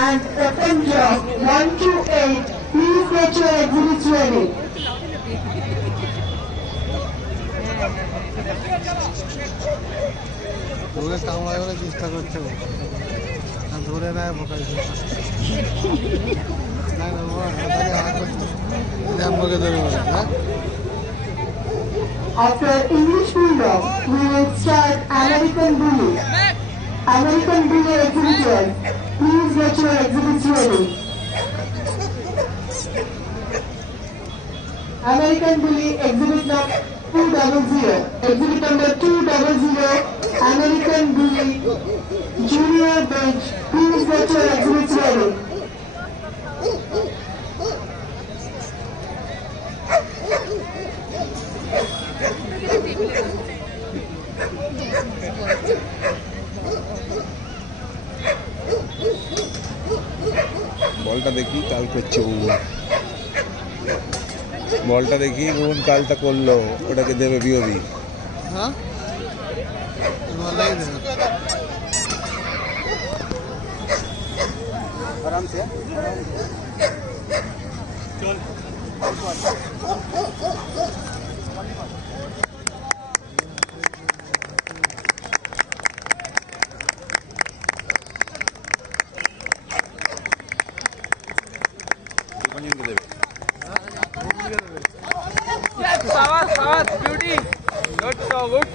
and FM job 1 to 8. Please get your exhibits ready. ধরে কামড়ায় চেষ্টা করছে ধরে নেয় বোকাইছে না না আমাকে ধরে হ্যাঁ After English Bulldog, we will start American Bully. American Bully exhibitors, please get your exhibits ready. American Bully exhibit number 200. Exhibit number 200, American Bully Junior Bench, please get your exhibits ready. বলটা দেখি কাল করছে বলটা দেখি কোন কালটা করলো ওটাকে দেবে বিওবি হ্যাঁ आराम से Yes, Sawat, beauty. Good, so good.